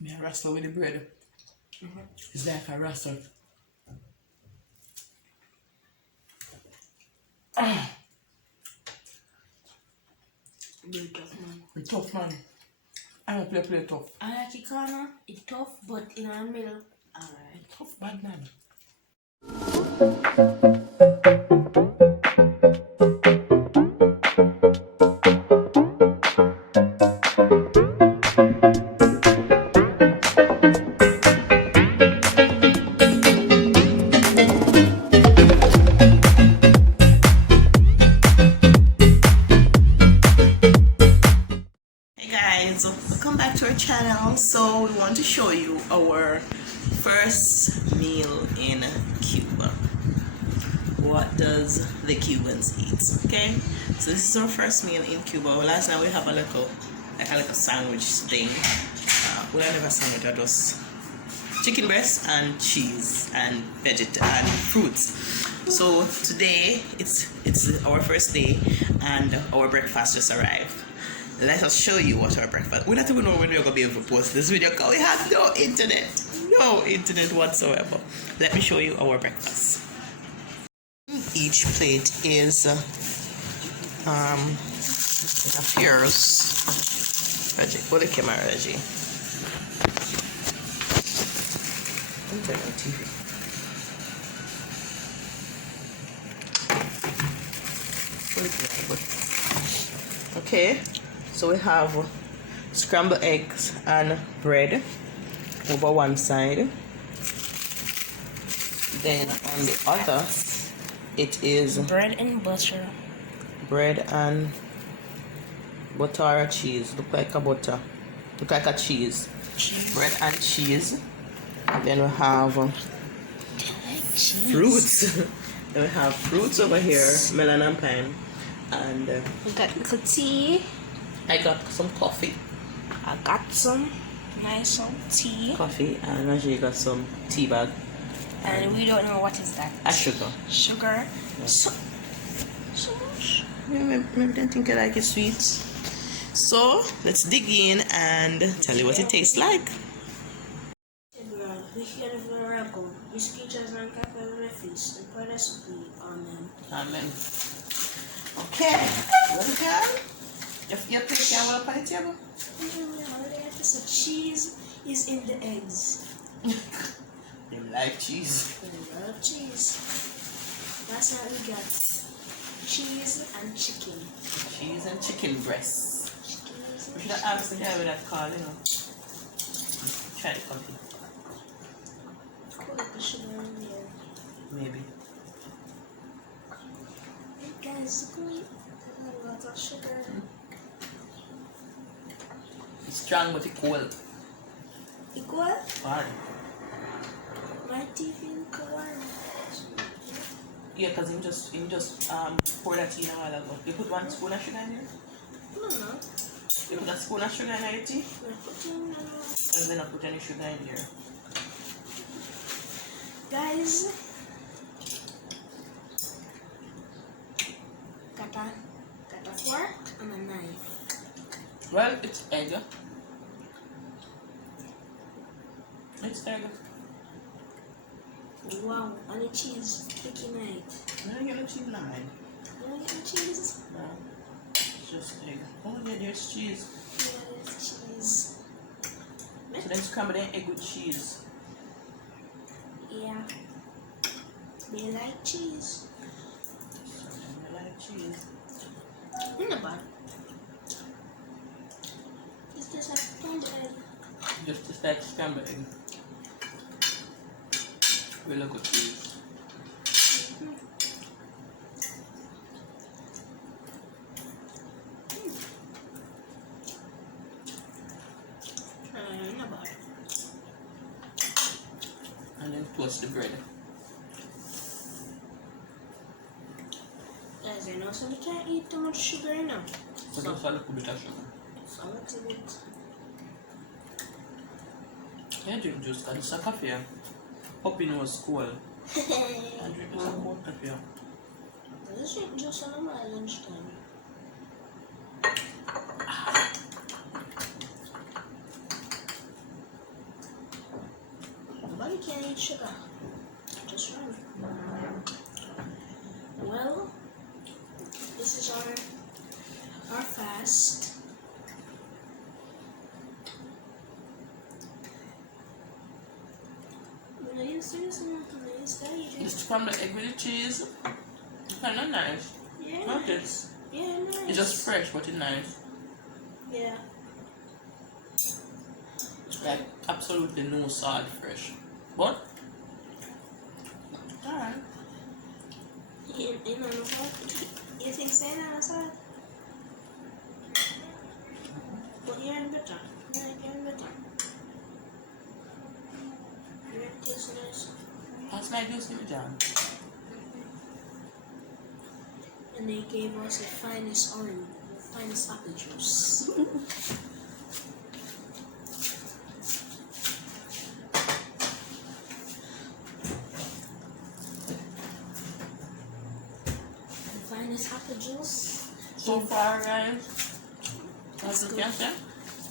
Me a wrestle with the bread. It's like a wrestle. Very tough, man. It's tough, man. I don't play tough. I like it, corner. It's tough, but in the middle, alright. Tough bad man. Welcome back to our channel. So we want to show you our first meal in Cuba. What does the Cubans eat? Okay, so this is our first meal in Cuba. Well, last night we have a little sandwich thing. Well, I never sandwich. I just chicken breast and cheese and and fruits. So today it's our first day and our breakfast just arrived. Let us show you what our breakfast. We don't even know when we're gonna be able to post this video because we have no internet whatsoever. Let me show you our breakfast. Each plate is appears. Reggie, what the camera, Reggie? Turn on TV. Okay. So we have scrambled eggs and bread over one side. Then on the other, it is bread and butter. Bread and butter or cheese. Look like a butter. Look like a cheese. Bread and cheese. Then we have fruits. Then we have fruits over here, melon and pine. And we got little tea. I got some coffee. I got some nice tea. Coffee, and Ajay got some tea bag. And we don't know what is that. A sugar. Sugar. Yeah. So much. Yeah, maybe they think I like it sweet. So let's dig in and tell you what it tastes like. Amen. Okay. What is that? Your plate can roll up on the table? So cheese is in the eggs. They like cheese. They love cheese. That's how we got cheese and chicken. Cheese and chicken breasts. We should have asked the guy with that call, you know. Try the coffee. Put the sugar in there. Maybe. Hey guys, look at a lot of sugar. It's strong but it's cold. Equal? Hard. My teeth feel cold. Yeah, because you just pour that tea in a while ago. You put 1 spoon of sugar in there? No. You put a spoon of sugar in your tea? I put in And then I put any sugar in there. guys, got a fork and a knife. Well, it's egg. It's egg. Wow, and the cheese, picky night. No, you don't cheese line. You don't get the cheese? No. It's just egg. Oh yeah, there's cheese. Yeah, there's cheese. So then scramble the egg with cheese. Yeah. They like cheese. So then I like cheese. Not bad. It's just like pounded egg. Just like scrambled egg. Really good cheese. Not bad. And then toast the bread. Guys, I know some can't eat too much sugar now. So just a little bit of sugar. So what's a bit? Yeah, drink juice because it's a coffee. Puppy nose cold. I drink more cold coffee. I just drink juice on my lunchtime. Why you can't eat sugar? Just run. Well, this is our fast. When I used to use them, when I used to eat it. Just from the egg with the cheese. Kind of nice. Yeah, Not nice. Yeah, nice. It's just fresh, but it's nice. Yeah. Like absolutely no salt fresh. But alright. You know what? You think saying that outside? But you're in better. You're in better. You're in this nice. That's my juice in the jam. And they gave us the finest orange, the finest apple juice. The finest apple juice. So far, guys, as you can say,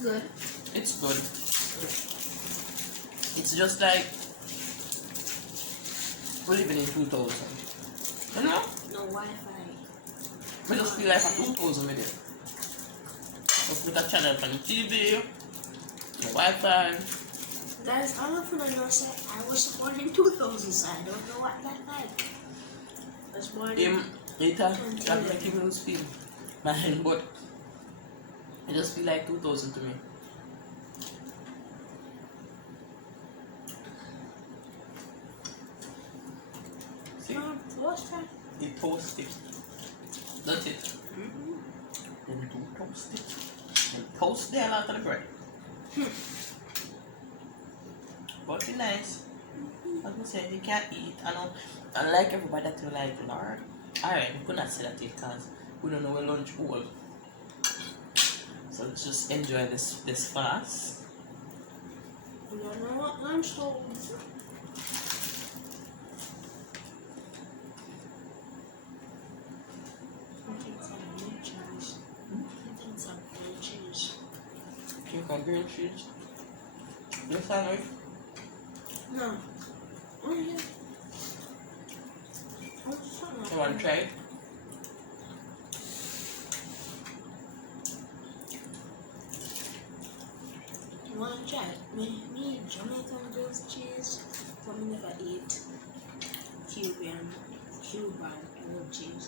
Good. it's good. It's just like we're living in 2000. You know? No Wi-Fi. We just feel like a 2000 with it. Just with a channel on the TV, the Wi-Fi. Guys, I don't know say I was born in 2000, so I don't know what that's like. I was born in Later, that make even feel mine, but it just feel like 2000 to me. See? What's that? You toast it. That's it. Mm-hmm. Then do toast it. And toast the hell out of the bread. But it's nice. As I said, you can't eat. I know, unlike everybody that you like, Lord. Alright, we could not say that because we don't know where lunch hold. So let's just enjoy this fast. You don't know what lunch holds. Chicken green cheese. Your sandwich? No. Oh, yeah. You want to try it? You want to try it? Me, Jamaican grilled cheese. But I never eat Cuban grilled cheese.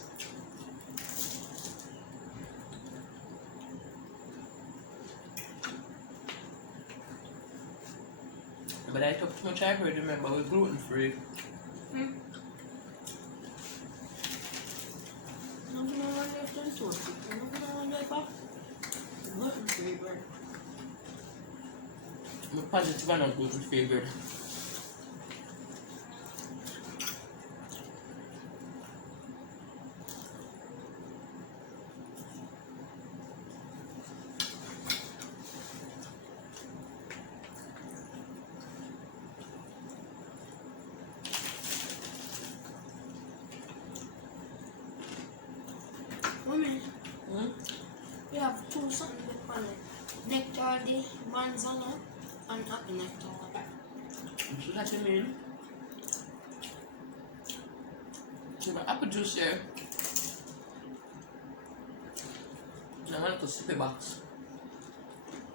But I took too much ivory, remember, we're gluten free. I'm positive I'm not gluten free bread. Women, we have two something on it. Nectar, the manzana, and apple nectar. So what you mean? So my apple juice here. And I want to sip a box.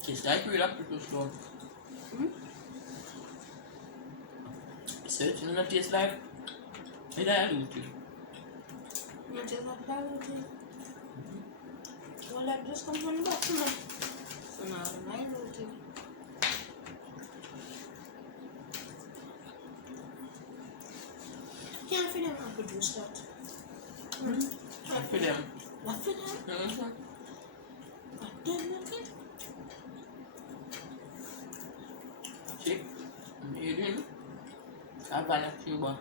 It's like real apple juice though. So it doesn't taste like it diluted. Not just like diluted. Well, that just comes from the box, no? So now, diluted. Can't feed them apple juice that. For them. What for them? But then nothing. See? Made in Havana, Cuba.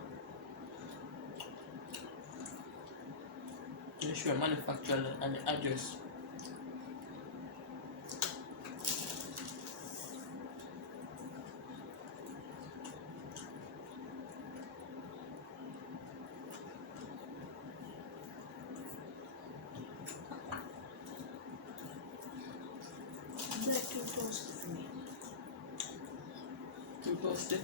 You show manufacturer and the address. They're too toasty for me. Too toasty.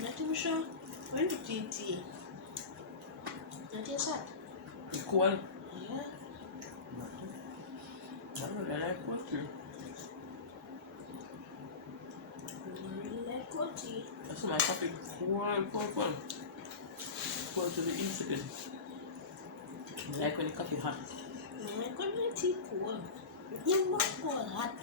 Not even sure. When did you tea? Not yet, sir. It's cold. Yeah. I really like cold tea. I really like cold tea. That's my coffee. Cold. Cold to the insipid. I like when the coffee hot. I like when my tea cold. You're not cold, hot.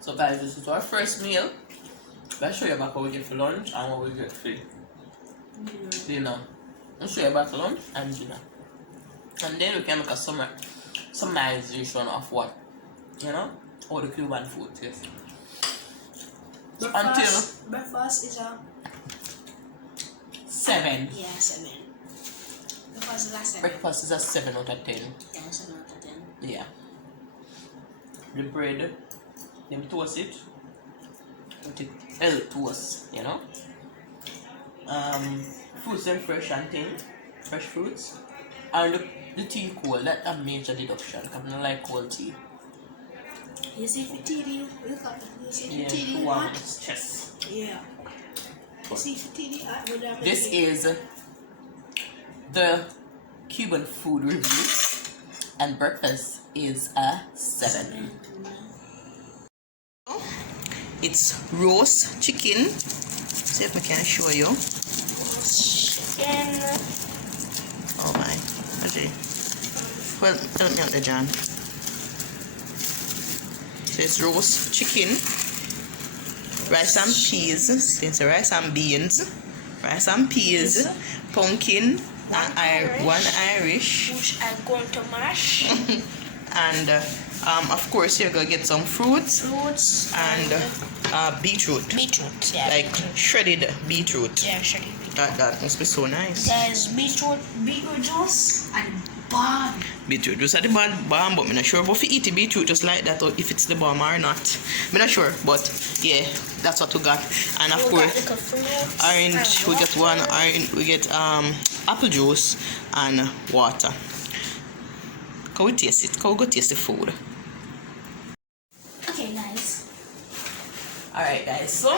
So guys, this is our first meal. Let's show you about what we get for lunch and what we get for dinner. I'll show you about lunch and dinner. And then we can make a summarization of what, all the Cuban food tastes. Breakfast is a 7. yeah, 7. Breakfast is a 7. Breakfast is a 7 out of 10. Yeah, 7 out of 10. Yeah. The bread, them toast it. We take L toast, Fruits them fresh and thing. Fresh fruits. And the tea cold, that's a major deduction because I don't like cold tea. You see for TD, look up. You see for TD TD hot? chest. Yeah. You see for TD hot? This is the Cuban food review, and breakfast is a 7. It's roast chicken. See if I can show you. Chicken. Oh my. Okay. Well, help me out there, John. So it's roast chicken, rice and peas. It's rice and beans, rice and peas, pumpkin, one Irish, Which I'm going to mash. and of course you're gonna get some fruits and beetroot. Beetroot, yeah. Like shredded beetroot. Yeah, shredded beetroot. That must be so nice. There's beetroot juice and bomb. Beetroot juice are the bad bomb, but I'm not sure if we eat the beetroot just like that or if it's the bomb or not. I'm not sure, but yeah, that's what we got. And of course, orange, we get one orange, we get apple juice and water. Can we taste it? Can we go taste the food? Okay, guys. Alright guys, so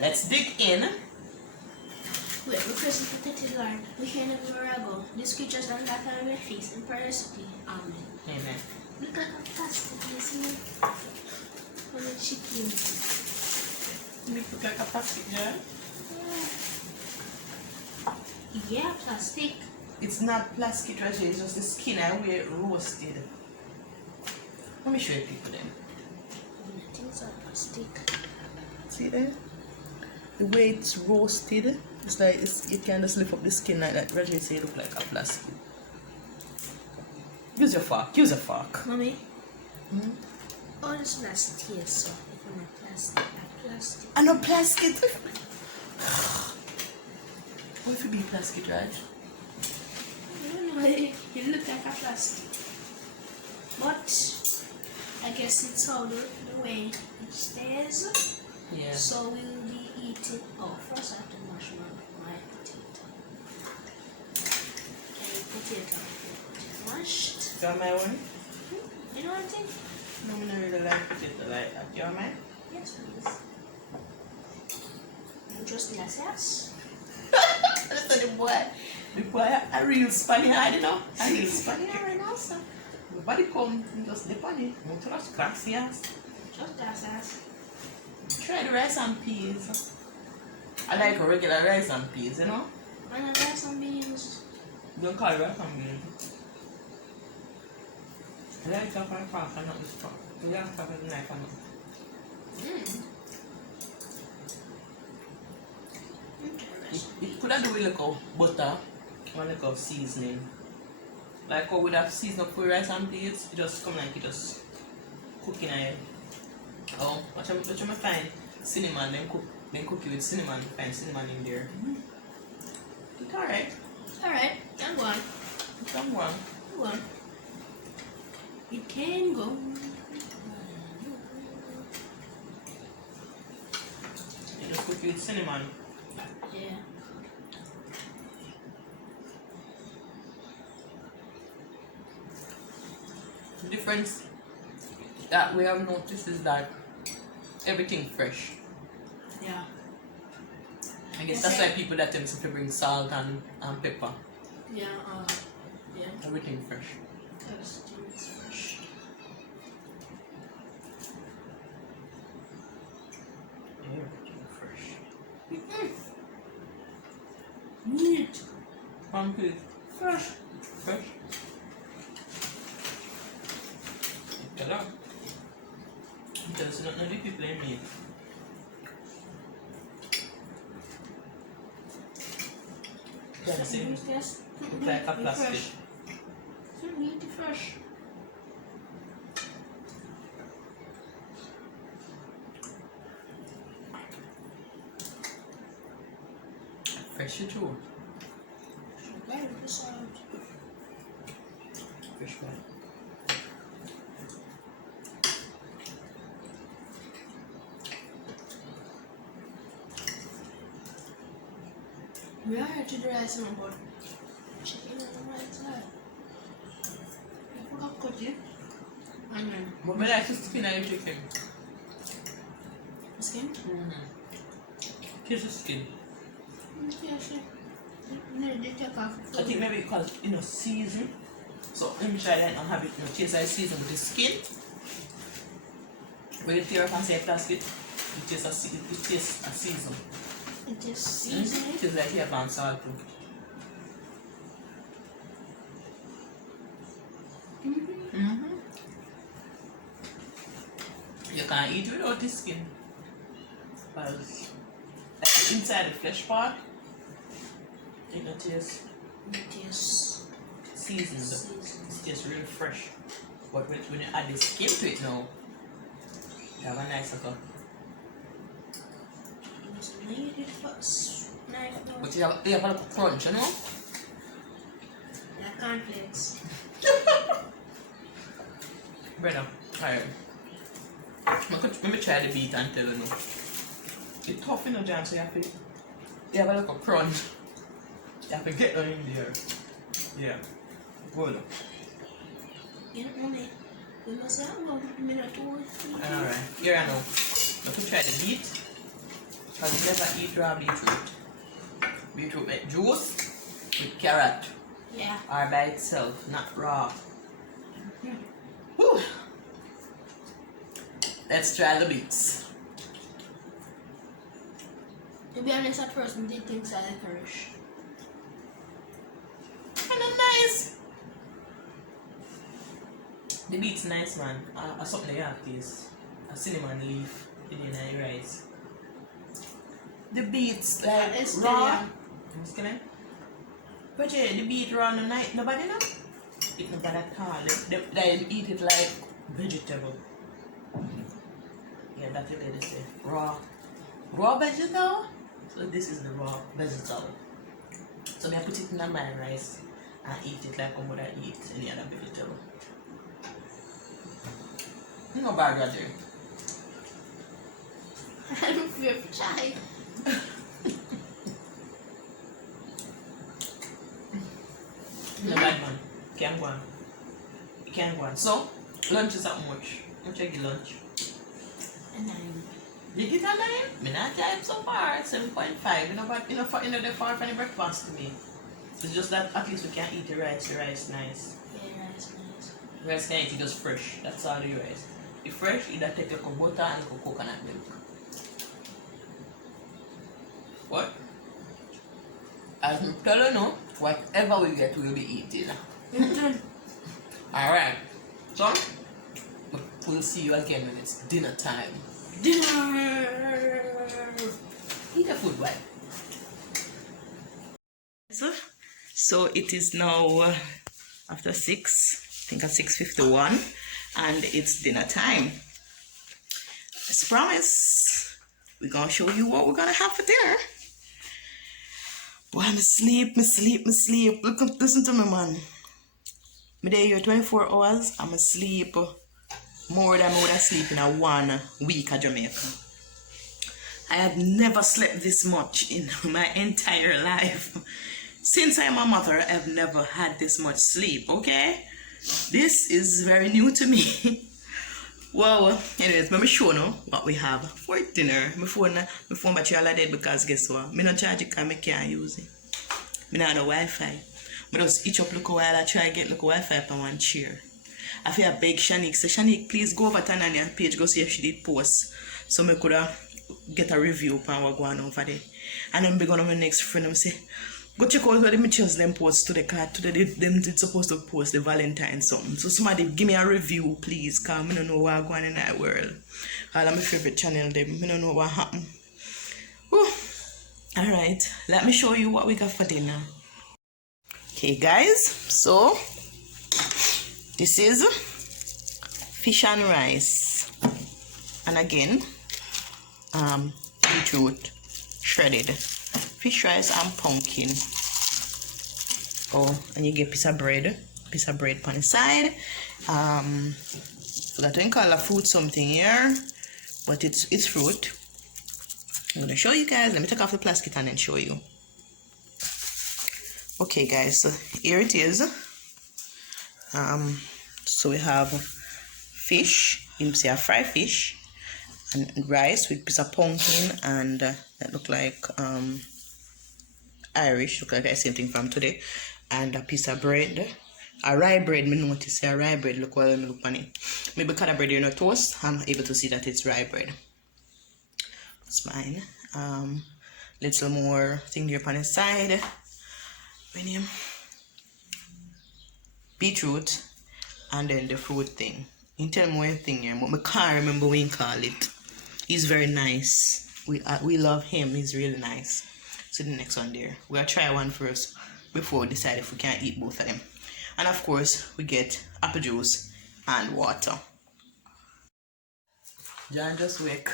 let's dig in. Wait, we first protected Lord, we can never rebel. These creatures are not on their face in perversity. Amen. Amen. Look like a plastic, you see? For the chicken. Look like a plastic jar? Yeah, plastic. It's not plastic, Raja, it's just the skin I wear roasted. Let me show you people then. Things are plastic. See there? The way it's roasted, it's like it can just lift up the skin like that. Raja say it look like a plastic. Use your fork, use a fork. Mommy? Oh, this one has tears, so it's not plastic. Plastic. I know plastic. What if it be plastic, Raj? I don't know, it look like a plastic. But I guess it's how the way it stays. Yeah. So we will be eating. Oh, first I have to mash my potato. Okay, potato mashed. You want my one? You know what I think? No, I don't really like potato like that. You want mine? Yes, please. Muchos gracias. Listen, the boy, a real Spaniard, you know? A real Spaniard right now, sir. Nobody come and just dip on it. Muchas gracias. Muchos gracias. Try the rice and peas. I like regular rice and peas, you know? And I got some beans. Don't call it rice and beans. I like to have a fork and not this fork. You have to have a knife and not. It could have do with little butter and little seasoning. Like how we have season up for rice and peas, it just come like it just cooking in. Oh, what you find? Cinnamon, then cook it with cinnamon, find cinnamon in there. It's alright. Alright, can go on. It can go on. Go on. It can go. You just cook it with cinnamon. Yeah. The difference that we have noticed is that everything fresh. Yeah. I guess that's why people that tend to bring salt and pepper. Yeah. Yeah. Everything fresh. Because it's fresh. Everything fresh. Meat. Pumpkin. Fresh. Fresh. Hello. Because not many people in meat. Yeah, same. Yes. Look like a plastic. Meat fresh. Fresh too. Very salt. Fresh one. We are here to do rice now, but chicken on the right side. I forgot to cut it. And then But I like to skin out your chicken. skin. Here's the skin. Yeah, sure. No, they take off. I think maybe because season. So let me try that and have it taste like season with the skin. When you tear up and say plastic, it tastes a season. It is seasoning. It tastes like you have on salt too. You can't eat without the skin. Because like inside the flesh part, it don't taste It is seasoned. seasoned. It tastes really fresh. But when you add the skin to it now, you have a nice little. You just need it first. Knife now. But you have a little crunch, you know? Yeah, cornflakes. Brother, alright. Let me try the beat and tell you now. It's tough in the jam, so you have a little crunch. You have to get that in there. Yeah. Good. You don't want it. You must have 1 minute or 2. Alright. Here I know. Let me try the beet. Because you never eat raw beetroot. Beetroot with juice with carrot. Yeah. Or by itself, not raw. Whew. Let's try the beets. To be honest, at first, we did think so licorice. Kinda nice. The beets nice, man. Something that you have to taste. A cinnamon leaf in your rice. The beets like It's raw. I'm skinning. But yeah, the beet raw on the night. Nobody know? It nobody at all. They eat it like vegetable. Yeah, that's what they say. Raw vegetable? So this is the raw vegetable. So they put it in my rice and eat it like I would eat any other vegetable. No bad, Roger. I don't fear for chai. No bad, man. Can't go on. Can't go on. So, lunch is how much? How much I get lunch? A 9. You get a 9? Me not type so far. 7.5. You know what? They're far from the breakfast to me. It's just that at least we can eat the rice. The rice nice. Yeah, rice nice. The rice can eat it just fresh. That's all the rice. The fresh, either take like a butter and like a coconut milk. What? As I tell you now, whatever we get, we'll be eating. Alright. So, we'll see you again when it's dinner time. Dinner! Eat the food, right? So it is now after 6, I think at 6:51, and it's dinner time. As promised, we're gonna show you what we're gonna have for dinner. Boy, I'm asleep. Listen to me, man. Me there here 24 hours, I'm asleep more than I would have sleep in a 1 week at Jamaica. I have never slept this much in my entire life. Since I'm a mother, I've never had this much sleep, okay? This is very new to me. Wow, anyways, let me show you what we have for dinner. My phone battery all dead because guess what? Me not charge it because I can't use it. Me not have no Wi-Fi. I just itch up look a while I try get look Wi-Fi on one chair. I feel beg Shanique. Say Shanique, please go over to Tanania's page, go see if she did post. So me could get a review upon what going on over there. And then be going to my next friend and say, go check out where the materials them post to the card. Today them did supposed to post the Valentine something. So somebody give me a review, please, because I don't know what's going on in that world. All of my favorite channel them, I don't know what happened. Alright, let me show you what we got for dinner. Okay guys, so this is fish and rice. And again, beetroot shredded, fish rice and pumpkin. Oh, and you get piece of bread on the side. Forgot to call a fruit something here, but it's fruit. I'm gonna show you guys. Let me take off the plastic and then show you. Okay guys, so here it is. So we have fish, you see a fried fish, and rice with piece of pumpkin, and that look like Irish, look like the same thing from today, and a piece of bread, a rye bread. Me notice a rye bread. Look while I look on it. Maybe because the bread you know toast, I'm able to see that it's rye bread. It's mine. Little more thing here on the side. Beetroot, and then the fruit thing. You tell me one thing here, but I can't remember what you call it. He's very nice. We love him. He's really nice. So the next one there, we'll try one first before we decide if we can eat both of them. And of course, we get apple juice and water. John just wake.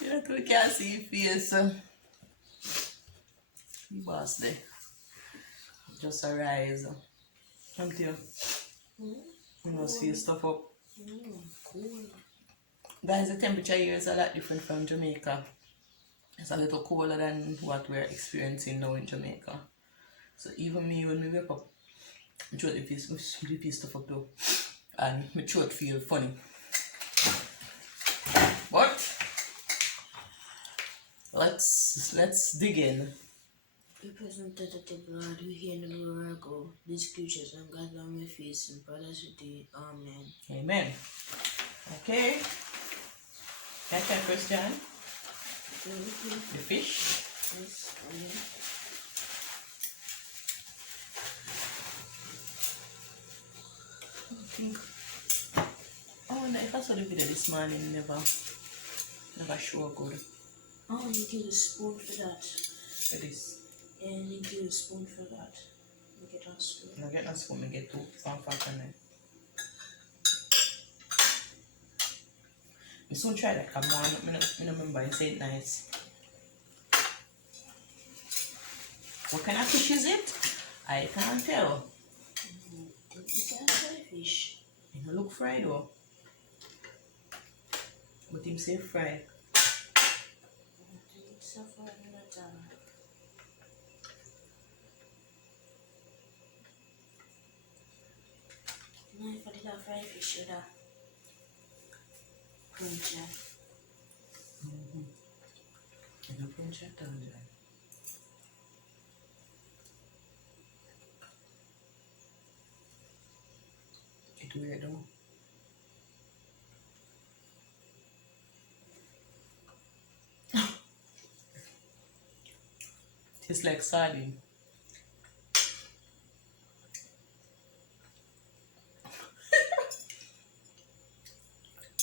You can't see his face. He boss there. Just arise. Come to you. You must feel stuff up. Cool. Guys, the temperature here is a lot different from Jamaica. It's a little colder than what we're experiencing now in Jamaica. So even me, when we wake up, my throat feels stuff up too. And my throat feel funny. But let's dig in. Be presented at the blood, we hear in the miracle, these creatures and God on my face and brothers with thee. Amen. Amen. Okay. Can I try first, John? The fish. Yes. I think. Oh no, if I saw the video this morning, never sure good. Oh, you get a spoon for that. For this. And you get a spoon for that. You get a spoon. I get a spoon, I get two from Fatman. I soon try that come on, I don't remember, I say it nice. What kind of fish is it? I can't tell. It's a fried fish. It don't look fried though. But him say fried. It's a fried nut. No, if I did a fried fish, you'd have crunch it. I don't crunch it down there. It's weird though. Tastes like sardine.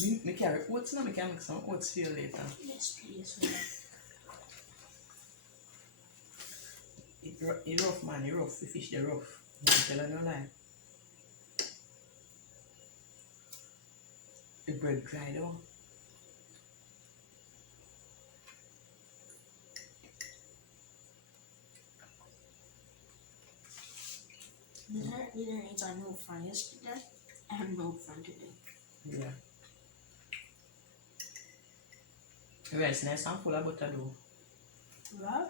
Me carry oats now, me can make some oats for you later. Yes, please. It rough man, it rough, the fish they rough. I'm telling no lie. The bread dry though. We didn't eat our milk fun yesterday and milk fun today. Yeah. The rice nice and full of butter though. Love?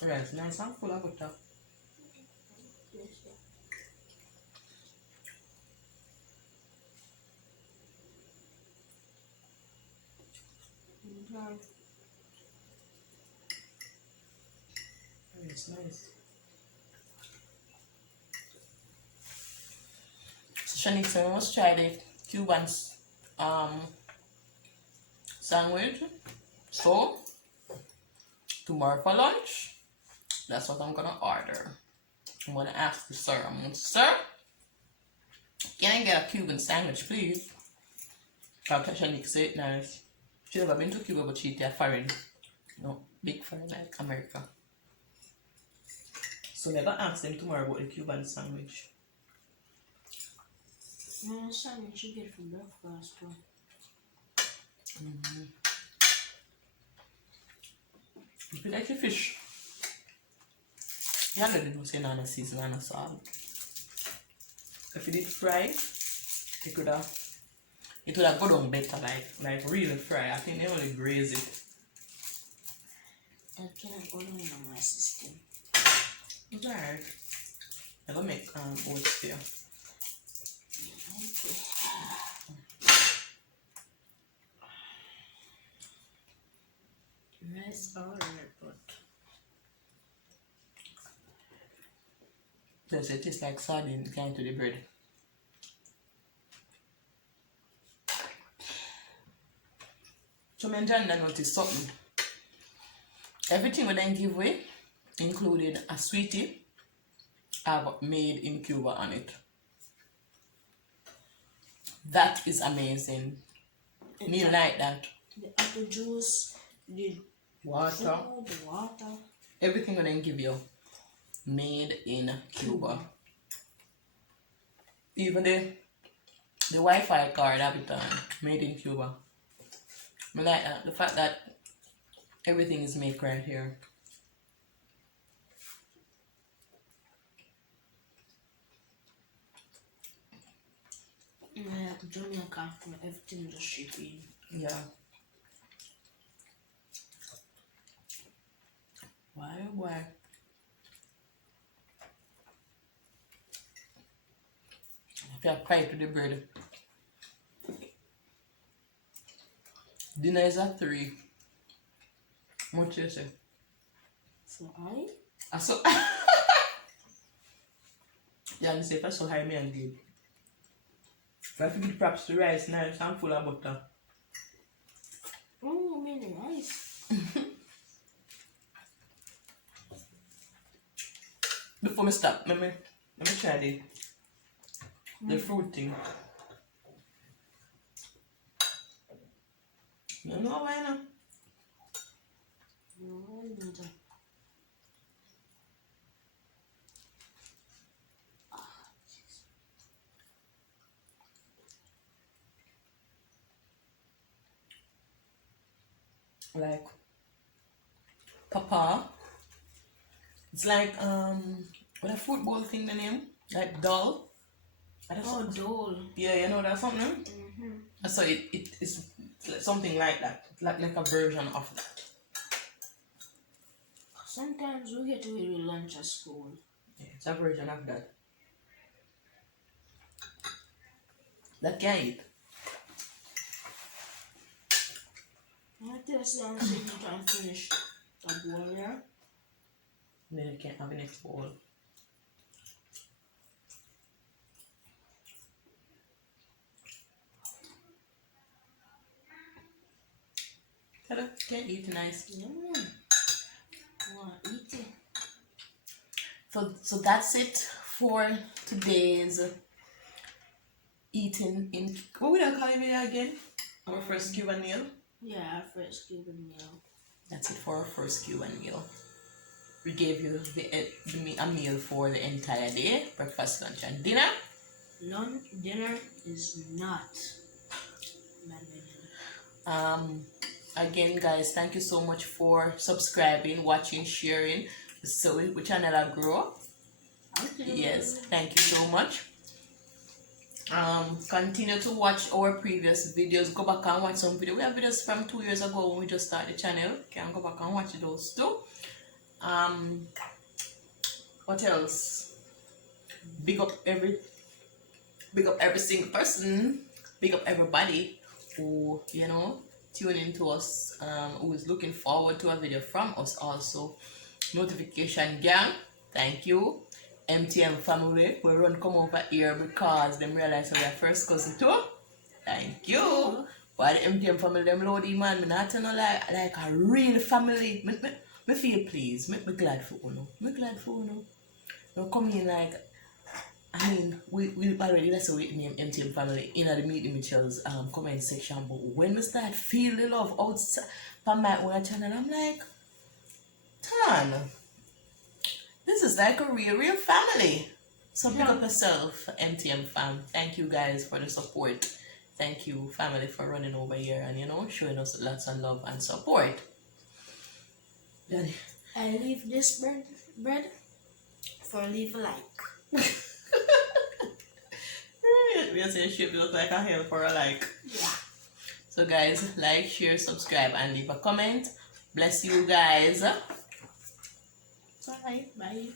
The rice nice and full of butter. Yes, yeah. Enjoy. It's nice. So Shanice, so we must try the Cubans sandwich. So tomorrow for lunch, that's what I'm gonna order. I'm gonna ask the sir. I'm gonna, sir, can I get a Cuban sandwich, please? I'll tell Shanique say it nice. She never been to Cuba, but she eat foreign. No, big foreign like America. So we're gonna ask them tomorrow about the Cuban sandwich. No, sandwich you get from breakfast too. If you like the fish, you already know say nana season and salt. If you did fry, it would have go down better, like really fry. I think they only graze it. That cannot go down in my system. It's alright. I'm gonna make oats here. Okay. Nice order, but Does it taste like sardine kind to the bread? So me and Janda noticed something. Everything we then give away, including a sweetie, I've made in Cuba on it. That is amazing. Me like that. the apple juice, the Water. food, the water. Everything we then give you, made in Cuba. Even the Wi-Fi card every time, made in Cuba. I like that. The fact that everything is made right here. Yeah, Jamaica, everything just shipping. Yeah. Why, oh boy. If you have pie to the bread. Dinner is at 3. What you say? So I I saw. Yeah, you say first so high me and give. If I give props to rice, nice and full of butter. oh many rice. Before me stop, let me try the fruit thing. You know why not? No, I need a Like papa. It's like what a football thing the name? Like doll. dole. Yeah, you know that something? Mm-hmm. So it is something like that. Like a version of that. Sometimes we get to eat lunch at school. Yeah, it's a version of that. That can eat. I just I'm sitting trying to finish the bowl here. And then you can have the next bowl. Hello, can eat nice. Wanna eat it? So that's it for today's eating in what would I call it again? Our first Cuban meal. Yeah, our first Cuban meal. That's it for our first Cuban meal. We gave you a meal for the entire day, breakfast, lunch, and dinner. Dinner is not menu. Again, guys, thank you so much for subscribing, watching, sharing. So we channel grow. Okay. Yes, thank you so much. Continue to watch our previous videos. Go back and watch some videos. We have videos from 2 years ago when we just started the channel. Can go back and watch those too. What else? Big up every single person. Big up everybody who, you know, tune into us, who is looking forward to a video from us also. Notification gang, thank you. MTM family, we run come over here because them realize we're first cousin too. Thank you. For the MTM family, them loady man, me not know like a real family. Me feel pleased. Me glad for you. Me glad for you. You come in like, I mean, we already, that's how we name MTM family in the Meet the Mitchells comment section. But when we start feel the love outside from my own channel, I'm like, turn. This is like a real family. So pick up yourself, MTM fam. Thank you guys for the support. Thank you, family, for running over here and, you know, showing us lots of love and support. Daddy. I leave this bread for leave a like. We are saying shape look like a hell for a like. Yeah. So guys, like, share, subscribe, and leave a comment. Bless you guys. Bye. Bye.